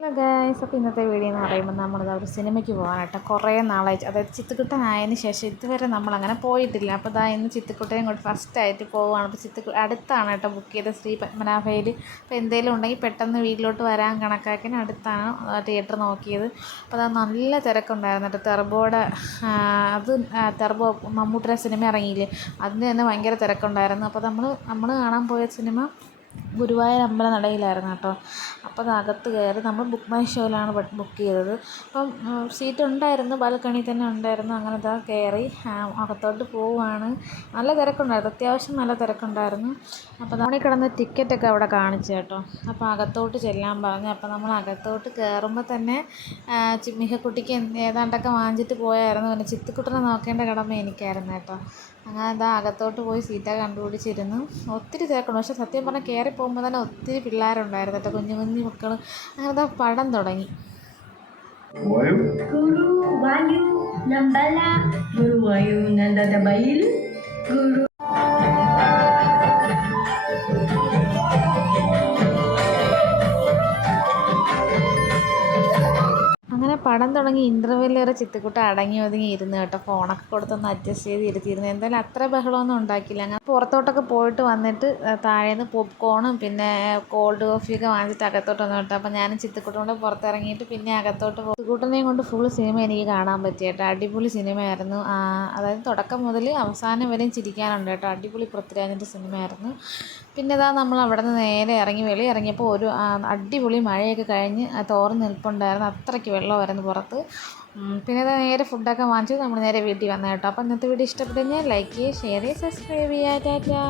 Hello guys അപ്പോൾ ഇന്നത്തെ video എന്ന് പറയുമ്പോൾ നമ്മളത് ഒരു സിനിമയ്ക്ക് പോകാനായിട്ട് കുറേ നാളായി. അതായത് ചിത്തുക്കുട്ടനായതിന് ശേഷം ഇതുവരെ നമ്മളങ്ങനെ പോയിട്ടില്ല. അപ്പോൾ ഇതാ ഇന്ന് ചിത്തക്കുട്ടനെ ഇങ്ങോട്ട് ഫസ്റ്റ് ആയിട്ട് പോവുകയാണ്. അപ്പോൾ ചിത്തു അടുത്താണ് കേട്ടോ ബുക്ക് ചെയ്ത ശ്രീ പത്മനാഭയിൽ അപ്പോൾ എന്തെങ്കിലും ഉണ്ടെങ്കിൽ പെട്ടെന്ന് വീട്ടിലോട്ട് വരാൻ കണക്കാക്കിന് അടുത്താണ് തിയേറ്റർ നോക്കിയത്. അപ്പോൾ അത് നല്ല തിരക്കുണ്ടായിരുന്നു കേട്ടോ. തെർബോയുടെ അത് തെർബോ മമ്മൂട്ടിയുടെ സിനിമ ഇറങ്ങിയില്ലേ? അതിന് തന്നെ ഭയങ്കര തിരക്കുണ്ടായിരുന്നു. അപ്പോൾ നമ്മൾ നമ്മൾ കാണാൻ പോയ സിനിമ ഗുരുവായൂർ അമ്പലനടയിലായിരുന്നു കേട്ടോ. അപ്പോൾ അത് അകത്ത് കയറി നമ്മൾ ബുക്ക് മൈ ഷോയിലാണ് ബുക്ക് ചെയ്തത്. അപ്പം സീറ്റ് ഉണ്ടായിരുന്നു ബാൽക്കണി തന്നെ ഉണ്ടായിരുന്നു. അങ്ങനെ ഇതാ കയറി അകത്തോട്ട് പോവുകയാണ്. നല്ല തിരക്കുണ്ടായിരുന്നു അത്യാവശ്യം നല്ല തിരക്കുണ്ടായിരുന്നു. അപ്പോൾ നമ്മൾ കിടന്ന് ടിക്കറ്റൊക്കെ അവിടെ കാണിച്ചു കേട്ടോ. അപ്പോൾ അകത്തോട്ട് ചെല്ലാൻ പറഞ്ഞു. അപ്പോൾ നമ്മൾ അകത്തോട്ട് കയറുമ്പോൾ തന്നെ മിഹക്കുട്ടിക്ക് ഏതാണ്ടൊക്കെ വാങ്ങിച്ചിട്ട് പോയായിരുന്നു. പിന്നെ ചിത്തുക്കുട്ടനെ നോക്കേണ്ട കടമ എനിക്കായിരുന്നു കേട്ടോ. അങ്ങനെ എന്താ അകത്തോട്ട് പോയി സീറ്റ കണ്ടുപിടിച്ചിരുന്നു. ഒത്തിരി തിരക്കുണ്ട്. പക്ഷെ സത്യം പറഞ്ഞാൽ കയറി പോകുമ്പോൾ തന്നെ ഒത്തിരി പിള്ളേരുണ്ടായിരുന്നു കേട്ടോ കുഞ്ഞു കുഞ്ഞു മക്കൾ അങ്ങനെ അതാ പടം തുടങ്ങി. ഗുരു ഗുരു അങ്ങനെ പടം തുടങ്ങി ഇന്റർവെൽ വരെ ചിത്തക്കുട്ട അടങ്ങി ഒതുങ്ങി ഇരുന്ന് കേട്ടോ. ഫോണൊക്കെ കൊടുത്തൊന്ന് അഡ്ജസ്റ്റ് ചെയ്ത് ഇരുത്തിയിരുന്നു. എന്തായാലും അത്ര ബഹളമൊന്നും ഉണ്ടാക്കില്ല അങ്ങനെ പുറത്തോട്ടൊക്കെ പോയിട്ട് വന്നിട്ട് താഴേന്ന് പോപ്കോണും പിന്നെ കോൾഡ് കോഫിയൊക്കെ വാങ്ങിച്ചിട്ട് അകത്തോട്ട് വന്നു കേട്ടോ. അപ്പോൾ ഞാനും ചിത്തുക്കുട്ടും കൊണ്ട് പുറത്തിറങ്ങിയിട്ട് പിന്നെ അകത്തോട്ട് പോകും ചിത്തുക്കുട്ടനെയും കൊണ്ട് ഫുൾ സിനിമ എനിക്ക് കാണാൻ പറ്റി കേട്ടോ. അടിപൊളി സിനിമയായിരുന്നു അതായത് തുടക്കം മുതൽ അവസാനം വരെയും ചിരിക്കാനുണ്ട് കേട്ടോ. അടിപൊളി പൃഥ്വിരാജിന്റെ സിനിമയായിരുന്നു പിന്നെ ഇതാ നമ്മൾ അവിടെ നിന്ന് നേരെ ഇറങ്ങി വെളി ഇറങ്ങിയപ്പോൾ ഒരു അടിപൊളി മഴയൊക്കെ കഴിഞ്ഞ് തോർന്ന് നിൽപ്പുണ്ടായിരുന്നു. അത്രയ്ക്ക് വെള്ളമായിരുന്നു പുറത്ത്. പിന്നെ നേരെ ഫുഡൊക്കെ വാങ്ങിച്ചു നമ്മൾ നേരെ വീട്ടിൽ വന്നു കേട്ടോ. അപ്പോൾ ഇന്നത്തെ വീഡിയോ ഇഷ്ടപ്പെട്ടു കഴിഞ്ഞാൽ ലൈക്ക് ചെയ്യുക ഷെയർ ചെയ്യുക സബ്സ്ക്രൈബ് ചെയ്യുക. ടാറ്റാ.